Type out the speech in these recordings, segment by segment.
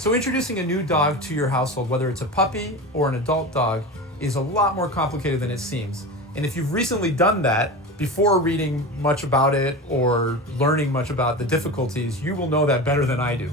So introducing a new dog to your household, whether it's a puppy or an adult dog, is a lot more complicated than it seems. And if you've recently done that, before reading much about it or learning much about the difficulties, you will know that better than I do.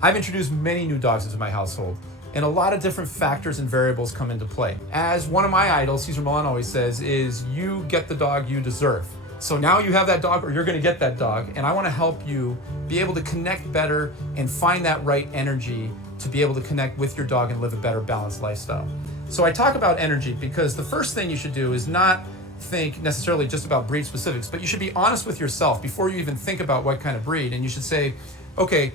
I've introduced many new dogs into my household, and a lot of different factors and variables come into play. As one of my idols, Cesar Millan, always says, is you get the dog you deserve. So now you have that dog, or you're gonna get that dog, and I wanna help you be able to connect better and find that right energy to be able to connect with your dog and live a better balanced lifestyle. So I talk about energy because the first thing you should do is not think necessarily just about breed specifics, but you should be honest with yourself before you even think about what kind of breed. And you should say, okay,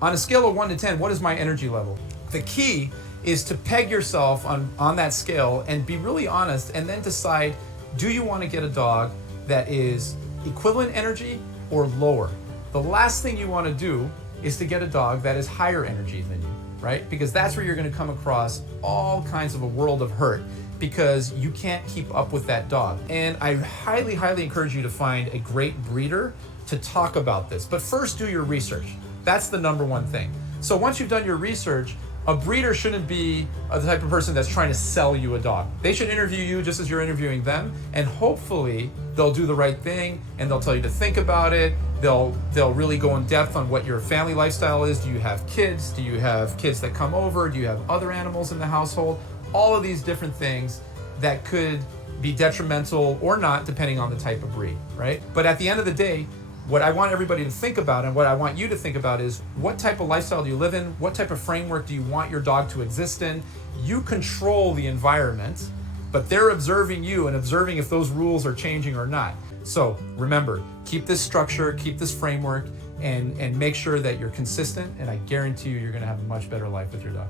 on a scale of 1 to 10, what is my energy level? The key is to peg yourself on that scale and be really honest, and then decide, do you want to get a dog that is equivalent energy or lower? The last thing you want to do is to get a dog that is higher energy than you, right? Because that's where you're going to come across all kinds of a world of hurt, because you can't keep up with that dog. And I highly, highly encourage you to find a great breeder to talk about this. But first, do your research. That's the number one thing. So once you've done your research, a breeder shouldn't be the type of person that's trying to sell you a dog. They should interview you just as you're interviewing them, and hopefully they'll do the right thing and they'll tell you to think about it. They'll really go in depth on what your family lifestyle is. Do you have kids? Do you have kids that come over? Do you have other animals in the household? All of these different things that could be detrimental or not, depending on the type of breed, right? But at the end of the day, what I want everybody to think about, and what I want you to think about, is what type of lifestyle do you live in? What type of framework do you want your dog to exist in? You control the environment, but they're observing you and observing if those rules are changing or not. So remember, keep this structure, keep this framework, and make sure that you're consistent, and I guarantee you're gonna have a much better life with your dog.